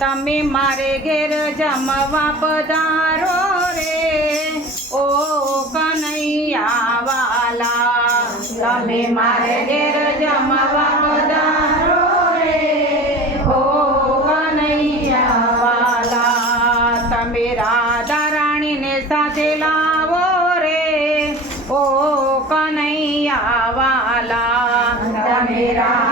તમે મારે ઘેર જમવા પધારો રે. ઓ કનૈયા વાલા તમે મારે ઘેર જમવા પધારો રે. ઓ કનૈયા વાલા તમે રાધા રાણીને સાથે લાવો રે. ઓ કનૈયા વાલા તમે રાધા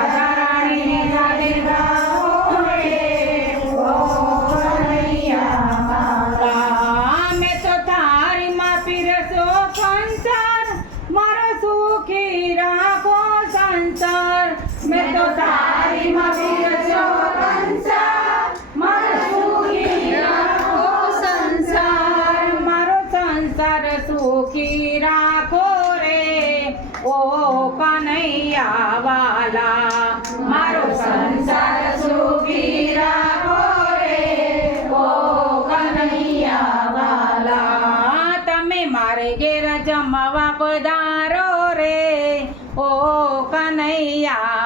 સુખી રાખો સંસાર મારો સંસાર સુખી રાખો રે ઓ કનૈયા વાલા મારો સંસાર સુખી રાખો રે ઓ કનૈયા વાલા તમે મારે ઘેર જમવા પધારો રે ઓ કનૈયા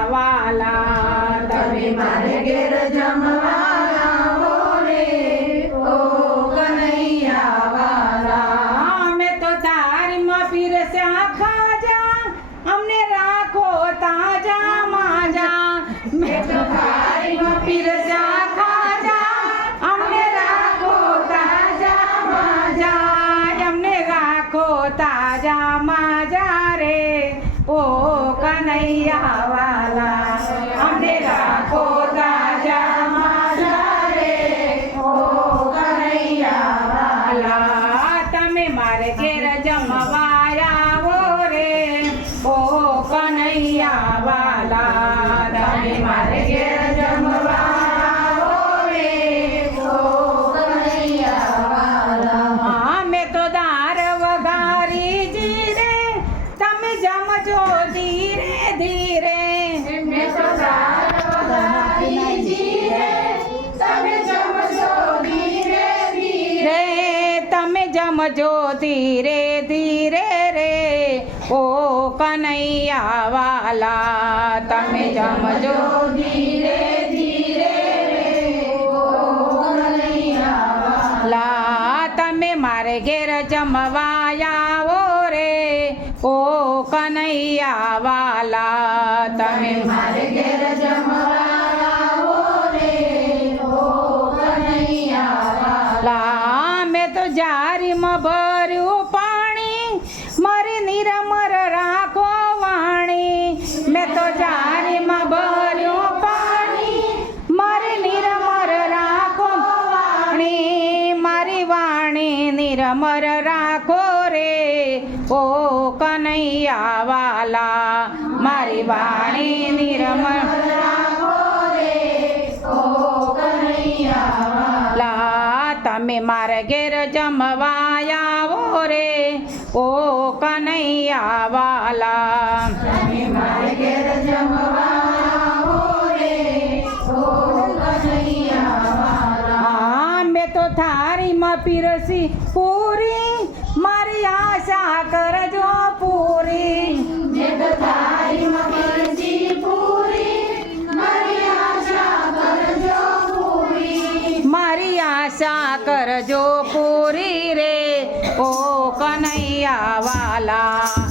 કનૈયા વાલા તમે મારે ઘેર જમવા આવો રે ઓ કનૈયા વાલા અમે તો તારીમાં પીરસ્યા ખાજા અમને રાખો તાજા માજા મેં તો તારીમાં પીરસ્યા ખાજા અમને રાખો તાજા માજા અમને રાખો તાજા માજા રે ઓ કનૈયા મારે ઘેર જમવા તમે ધીરે ધીરે રે, ઓ કનૈયા વાલા, તમે જમજો ધીરે ધીરે તમે મારે ઘેર જમવાયા ઓ રે, ઓ કનૈયા વાલા, તમે મારે ઘેર જમવા જારીમાં ભર્યું પાણી, મારી નિરમર રાખો વાણી. મેં તો જારીમાં ભર્યું પાણી, મારી નિરમર રાખો વાણી. મારી વાણી નિરમર રાખો રે. ઓ કનૈયા વાલા, મારી વાણી નિરમર તમે મારા ઘેર જમવા આવો રે. ઓ કનૈયા વાલા. તમે મારા ઘેર જમવા રે. ઓ કનૈયા વાલા. મેં તો થારીમાં પીરસી પૂરી. મારી આશા કરજો કરજો પૂરી રે ઓ કનૈયા વાલા.